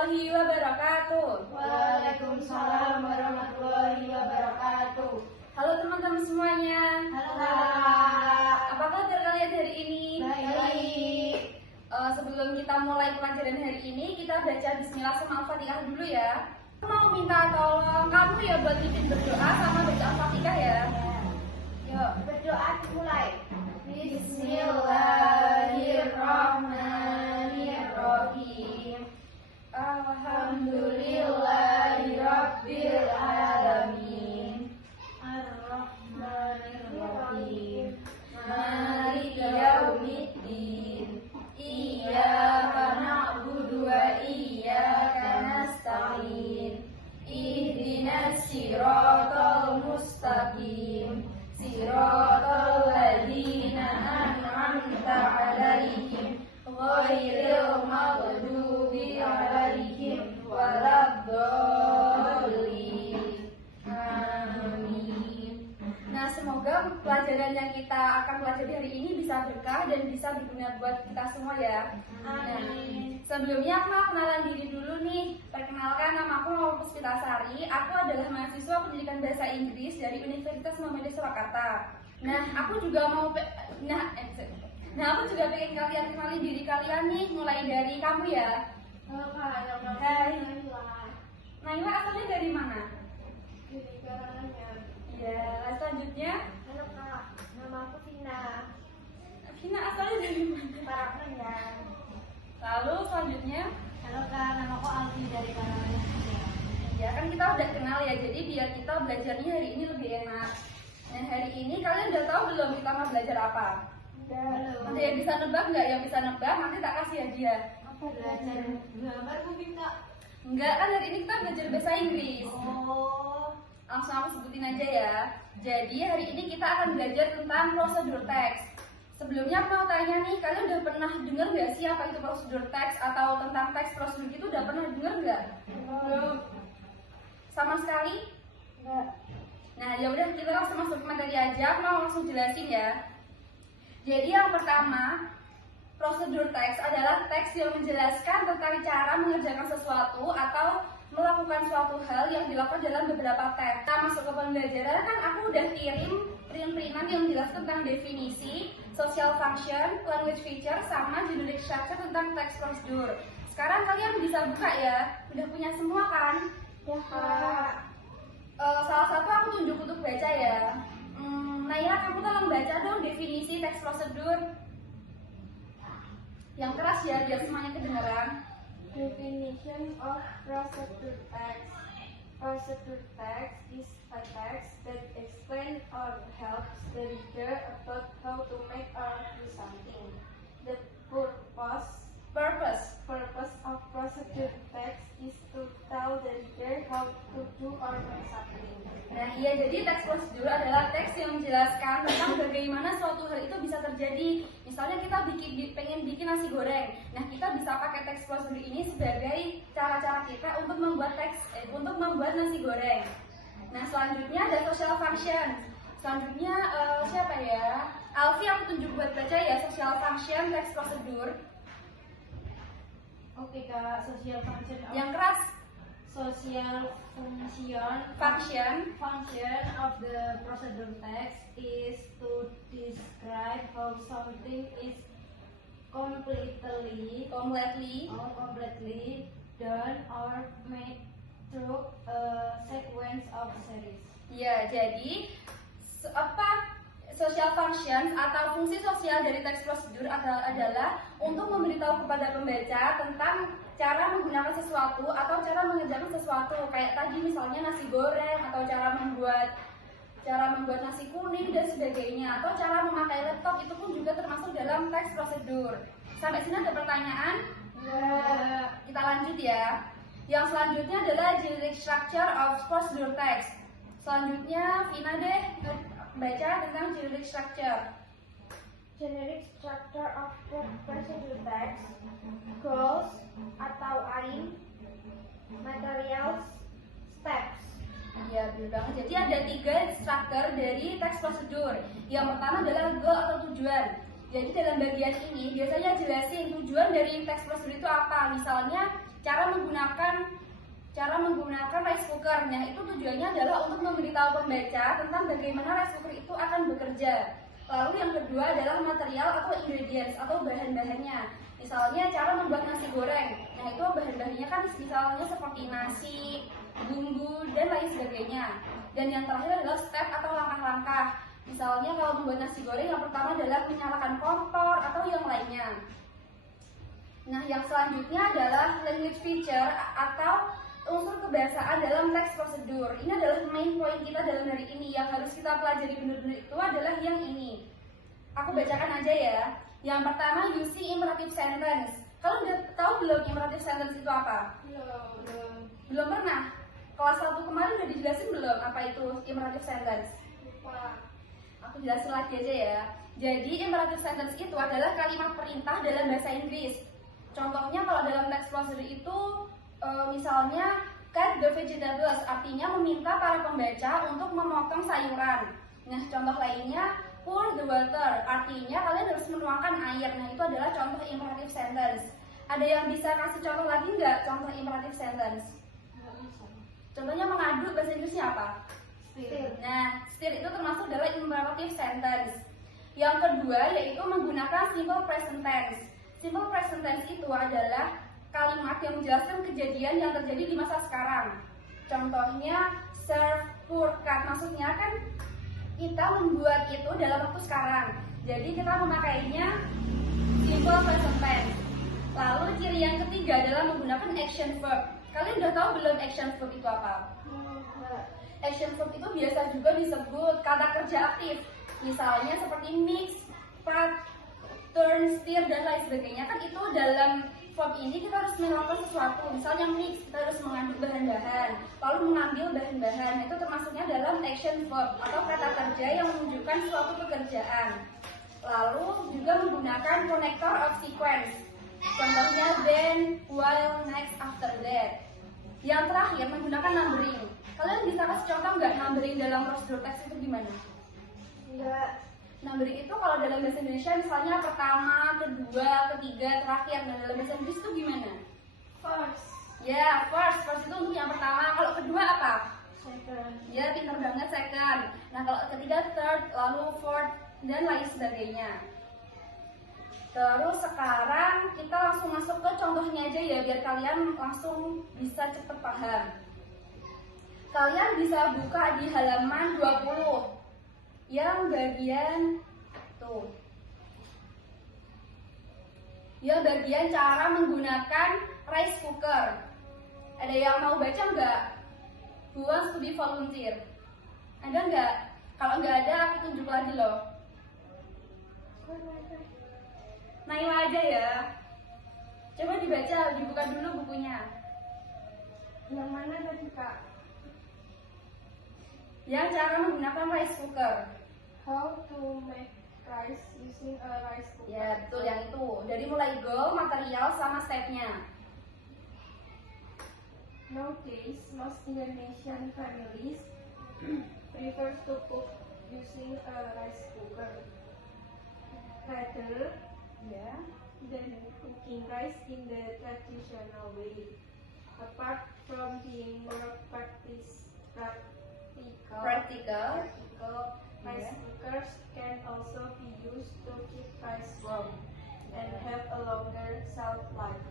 warahmatullahi wabarakatuh. Waalaikumsalam warahmatullahi wabarakatuh. Halo teman-teman semuanya. Halo Kak. Apa kabar kalian hari ini? Baik. Sebelum kita mulai pelajaran hari ini, kita baca Bismillah sama Al-Fatihah dulu ya. Aku mau minta tolong kamu ya buat bikin berdoa sama baca Al-Fatihah ya. Yuk, berdoa mulai. Bismillahirrahmanirrahim. Alhamdulillahirabbil alamin. Ar-Rahmanir-Rahim. Maliki yaumiddin. Iyyaka na'budu wa iyyaka nasta'in. Ihdinas siratal mustaqim. Siratal ladzina an'amta 'alaihim ghairil maghdubi 'alaihim waladdallin. Amin. Nah, semoga pelajaran yang kita akan pelajari hari ini bisa berkah dan bisa berguna buat kita semua ya. Amin. Sebelumnya aku mau kenalan diri dulu nih. Perkenalkan, nama aku Mawar Puspitasari. Aku adalah mahasiswa pendidikan bahasa Inggris dari Universitas Muhammadiyah Surakarta. Aku juga pengen kalian kenalin diri kalian nih, mulai dari kamu ya. Halo Kak, nama Hai. aku Naila. Naila asalnya dari mana? Dari Karanganyar. Iya, selanjutnya Halo Kak, nama aku Vina. Vina asalnya dari mana? Karanganyar. Lalu selanjutnya, Halo Kak, nama aku Alfi dari Karanganyar. ya kan kita udah kenal ya, jadi biar kita belajarnya hari ini lebih enak. Nah, hari ini kalian udah tahu belum kita mau belajar apa? Halo. Ada yang bisa nebak nggak? Yang bisa nebak nanti tak kasih hadiah. Apa belajar gambar mungkin Kak? Enggak, kan hari ini kita belajar bahasa Inggris. Oh. Langsung aku sebutin aja ya. Jadi hari ini kita akan belajar tentang prosedur teks. Sebelumnya aku mau tanya nih, kalian udah pernah dengar nggak sih apa itu prosedur teks atau tentang teks prosedur itu udah pernah dengar nggak? Belum. Sama sekali? Enggak. Nah, ya udah kita langsung masuk ke materi aja. Aku mau langsung jelasin ya. Jadi yang pertama, prosedur teks adalah teks yang menjelaskan tentang cara mengerjakan sesuatu atau melakukan suatu hal yang dilakukan dalam beberapa teks. Nah, masuk ke pembelajaran kan aku udah kirim print-printan yang menjelaskan tentang definisi, social function, language feature, sama generic structure tentang teks prosedur. Sekarang kalian bisa buka ya, udah punya semua kan? Ya Kak. Salah satu aku tunjuk untuk baca ya. Naila, kamu tolong baca dong definisi teks prosedur. Yang keras ya, biar semuanya kedengaran. Definition of procedure text. Procedure text is a text that explains or helps the reader about how to make or do something. The purpose of procedure text is to tell the reader how to do or make something. Nah iya, jadi teks prosedur adalah teks yang menjelaskan tentang bagaimana suatu hal itu bisa terjadi. Misalnya kita pengen bikin nasi goreng. Nah, kita bisa pakai teks prosedur ini sebagai cara-cara kita untuk membuat nasi goreng. Nah, selanjutnya ada social function. Selanjutnya siapa ya? Alfi, aku tunjuk buat baca ya social function teks prosedur. Oke Kak, social function of Yang keras, social function of the procedure text is to describe how something is completely done or made through a sequence of series. ya jadi social functions atau fungsi sosial dari teks prosedur adalah untuk memberitahu kepada pembaca tentang cara menggunakan sesuatu atau cara mengerjakan sesuatu, kayak tadi misalnya nasi goreng, atau cara membuat nasi kuning dan sebagainya, atau cara memakai laptop, itu pun juga termasuk dalam teks prosedur. Sampai sini ada pertanyaan? Ya. Kita lanjut ya. Yang selanjutnya adalah generic structure of procedure text. Selanjutnya Vina deh baca tentang generic structure. Generic structure of procedure text, goals atau aim, materials, steps. Iya, benar banget. Jadi ada 3 struktur dari teks prosedur. Yang pertama adalah goal atau tujuan. Jadi dalam bagian ini biasanya jelasin tujuan dari teks prosedur itu apa Misalnya cara menggunakan rice cooker. Nah, itu tujuannya adalah untuk memberitahu pembaca tentang bagaimana rice cooker itu akan bekerja. Lalu yang kedua adalah material atau ingredients atau bahan-bahannya. Misalnya cara membuat nasi goreng. Nah, itu bahan-bahannya kan misalnya seperti nasi, bumbu, dan lain sebagainya. Dan yang terakhir adalah step atau langkah-langkah. Misalnya kalau membuat nasi goreng, yang pertama adalah menyalakan kompor atau yang lainnya. Nah, yang selanjutnya adalah language feature atau unsur kebahasaan dalam teks prosedur. Ini adalah main point kita dalam hari ini. Yang harus kita pelajari benar-benar itu adalah yang ini. Aku bacakan aja ya. Yang pertama, using imperative sentence. Kalian udah tahu belum imperative sentence itu apa? Belum pernah? Kelas 1 kemarin udah dijelasin belum apa itu imperative sentence? Lupa. Aku jelasin lagi aja ya. Jadi imperative sentence itu adalah kalimat perintah dalam bahasa Inggris. Contohnya kalau dalam teks prosedur itu misalnya cut the vegetables, artinya meminta para pembaca untuk memotong sayuran. Nah, contoh lainnya pour the water, artinya kalian harus menuangkan air. Nah, itu adalah contoh imperative sentence. Ada yang bisa kasih contoh lagi nggak contoh imperative sentence? Nggak bisa. Contohnya mengadu, bahasa Inggrisnya apa? Still. Nah, still itu termasuk dalam imperative sentence. Yang kedua yaitu menggunakan simple present tense. Simple present tense itu adalah kalimat yang menjelaskan kejadian yang terjadi di masa sekarang. Contohnya serve, pour, cut. Maksudnya kan kita membuat itu dalam waktu sekarang. Jadi kita memakainya simple present tense. Lalu ciri yang ketiga adalah menggunakan action verb. Kalian udah tahu belum action verb itu apa? Action verb itu biasa juga disebut kata kerja aktif. Misalnya seperti mix, pat, turn, stir, dan lain sebagainya. Kan itu dalam verb ini kita harus melakukan sesuatu. Misalnya mix, kita harus mengaduk bahan-bahan, lalu mengambil bahan-bahan. Itu termasuknya dalam action verb atau kata kerja yang menunjukkan suatu pekerjaan. Lalu juga menggunakan connector of sequence. Contohnya then, while, next, after that. Yang terakhir menggunakan numbering. Kalian bisa kasih contoh nggak numbering dalam prosedur teks itu gimana? Enggak. Numbering itu kalau dalam bahasa Indonesia misalnya pertama, kedua, ketiga, terakhir. Nah, dalam bahasa Inggris itu gimana? First. Ya, first itu untuk yang pertama. Kalau kedua apa? Second. Ya, pintar banget, second. Nah, kalau ketiga third, lalu fourth, dan lain sebagainya. Terus sekarang kita langsung masuk ke contohnya aja ya, biar kalian langsung bisa cepet paham. Kalian bisa buka di halaman 20 yang bagian tuh. Ya, bagian cara menggunakan rice cooker. Ada yang mau baca nggak? Who wants to be volunteer? Ada nggak? Kalau nggak ada, aku tunjuk lagi loh. Naila aja ya. Coba dibuka dulu bukunya. Yang mana tadi, Kak? Yang cara menggunakan rice cooker. How to make rice using a rice cooker. Ya, betul yang itu. Dari mulai goal, material, sama stepnya. Nowadays, most Indonesian families prefer to cook using a rice cooker rather Ya. than cooking rice in the traditional way. Apart from being more practical, rice Yeah. cookers can also be used to keep rice warm and have a longer shelf life.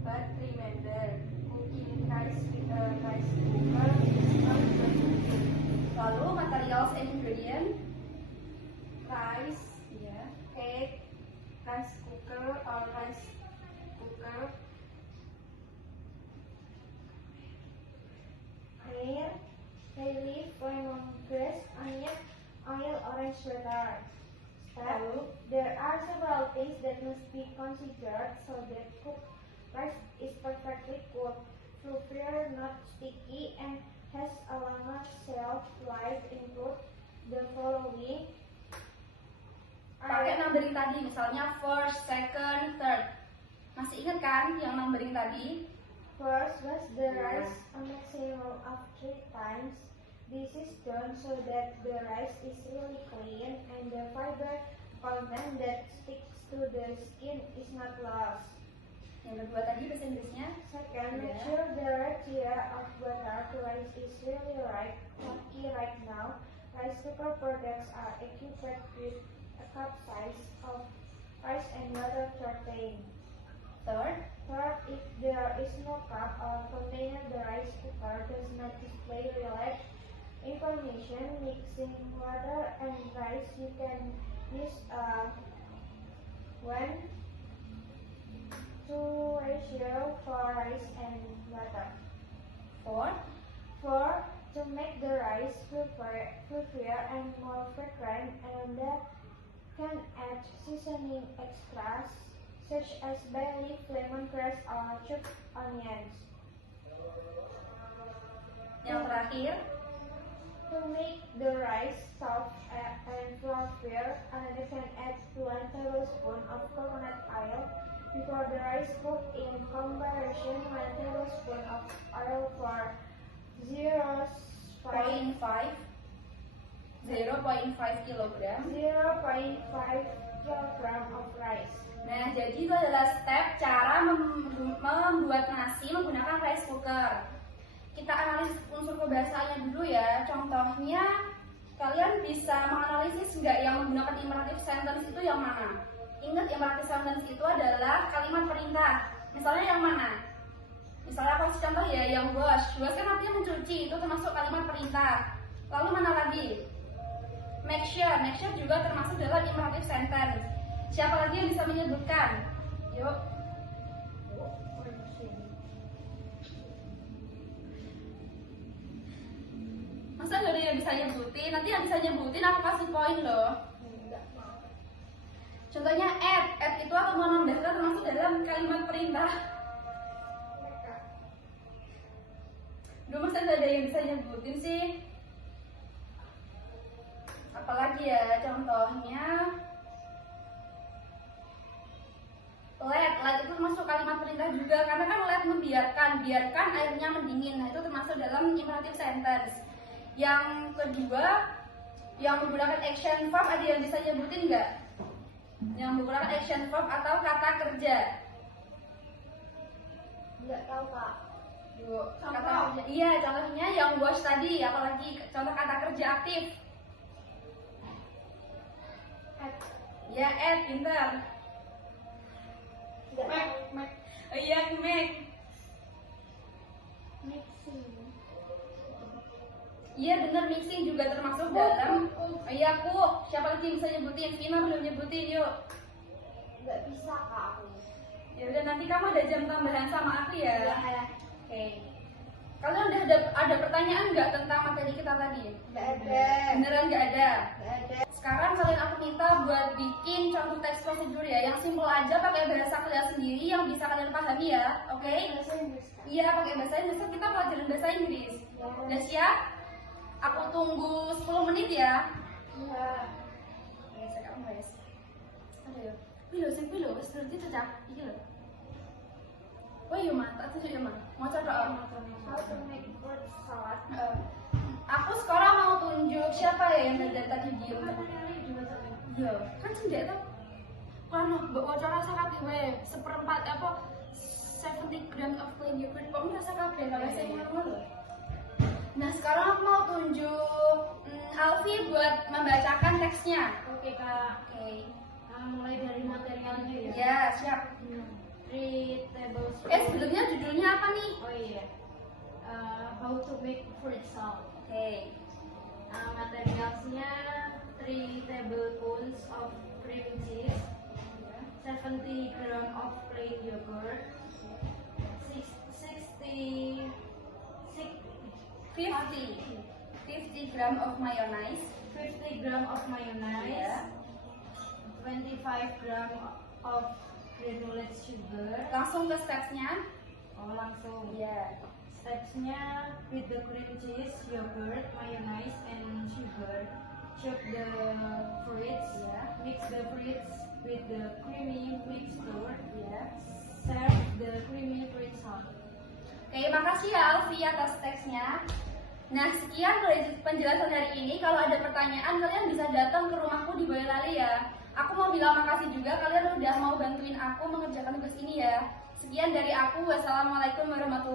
But remember, cooking rice with a rice cooker is not good. Lalu materials and ingredient. Rice, Ya. egg, rice cooker or rice cooker, air, bay leaf, lemongrass, onion, oil, orange water. Lalu, there are several things that must be considered so that cooked rice is perfectly cooked, fluffy, not sticky, and has a longer shelf life. Include the following. Pakai numbering tadi, misalnya first, second, third. Masih ingat kan yang numbering tadi? First, wash the rice a maximum of 3 times. This is done so that the rice is really clean and the fiber content that sticks to the skin is not lost. Yang kedua tadi bahasa Inggrisnya. Second, make Yeah. sure the ratio of butter to rice is really right. Lucky right now, rice cooker products are equipped with a cup size of rice and water protein. Third, Third, if there is no cup or container, the rice cooker does not display relevant information. Mixing water and rice, you can use a 1:2 ratio for rice and water. fourth, Four, to make the rice fluffier and more fragrant, and can add seasoning extras such as bay leaf, lemongrass, or chopped onions. yang terakhir. To make the rice soft and fluffier, another can add 1 tablespoon of coconut oil before the rice cooked. In comparison, 1 tablespoon of oil for 0.5 kilogram. 0.5 kilogram of rice. Nah, jadi itu adalah step cara membuat nasi menggunakan rice cooker. Kita analisis unsur kebiasaannya dulu ya. Contohnya, kalian bisa menganalisis nggak yang menggunakan imperative sentence itu yang mana? Ingat, imperative sentence itu adalah kalimat perintah. Misalnya yang mana? Misalnya aku kasih contoh ya, yang wash. Wash kan artinya mencuci, itu termasuk kalimat perintah. Lalu mana lagi? Make sure juga termasuk dalam imperative sentence. Siapa lagi yang bisa menyebutkan? Yuk. Masa gak ada yang bisa nyebutin? Nanti yang bisa nyebutin aku kasih poin loh. Contohnya add itu atau menambahkan termasuk dalam kalimat perintah. Duh, masa gak ada yang bisa nyebutin sih? Apalagi ya, contohnya let itu termasuk kalimat perintah juga, karena kan let biarkan airnya mendingin. Nah, itu termasuk dalam imperative sentence. Yang kedua, yang menggunakan action verb, ada yang bisa nyebutin nggak? Yang menggunakan action verb atau kata kerja? Nggak tahu, Kak. Yuk, kata kerja. Iya, contohnya yang wash tadi, apalagi contoh kata kerja aktif. Ya, pintar. Make. Iya, make. Mixing. Iya, bener, mixing juga termasuk dalam. Iya, cook. Siapa lagi yang bisa nyebutin? Vina belum nyebutin, yuk. Nggak bisa, Kak, aku. Ya udah, nanti kamu ada jam tambahan sama aku ya. Ya. Oke. Kalian udah ada pertanyaan nggak tentang materi kita tadi? Nggak ada. Beneran nggak ada? Nggak ada. Sekarang kalian aku minta buat bikin contoh teks prosedur ya, yang simpel aja pakai bahasa kalian sendiri yang bisa kalian pahami ya, oke? Bahasa Inggris, Kak. Iya, pakai bahasa Inggris, kita pelajarin bahasa Inggris. Ya. Udah siap? Aku tunggu 10 menit ya. Iya. Oke, sekarang guys. Aduh, pilo, wis berhenti cecak. Iki lho. Oh iya, Mas, tak tunjuk ya, Mas. Mau coba? How to make fruit salad. Aku sekarang mau tunjuk siapa ya yang dari tadi diem. Iya, kan cendek tuh. Kan mbok waca rasa kabeh wae, 1/4 apa 70 grams of plain yogurt. Kok rasa kabeh kalau saya ngono lho. Nah, sekarang aku mau tunjuk Alfi buat membacakan teksnya. Oke, Kak. Oke. Mulai dari materialnya ya. Ya, siap. 3 tablespoon. Sebelumnya judulnya apa nih? Oh iya. How to make fruit salad. Oke. Materialnya 3 tablespoons of cream cheese, 70 gram of plain yogurt, 50 gram of mayonnaise. 50 gram of mayonnaise, Ya. 25 gram of granulated sugar. Langsung ke stepsnya. Oh, langsung. Ya. Stepsnya with the cream cheese, yogurt, mayonnaise, and sugar. Chop the fruits. Ya. Mix the fruits with the creamy mixture. Ya. Serve the creamy fruit salad. Oke, makasih ya Alfi atas teksnya. Nah, sekian penjelasan hari ini. Kalau ada pertanyaan, kalian bisa datang ke rumahku di Boyolali ya. Aku mau bilang makasih juga kalian udah mau bantuin aku mengerjakan tugas ini ya. Sekian dari aku. Wassalamualaikum warahmatullahi wabarakatuh.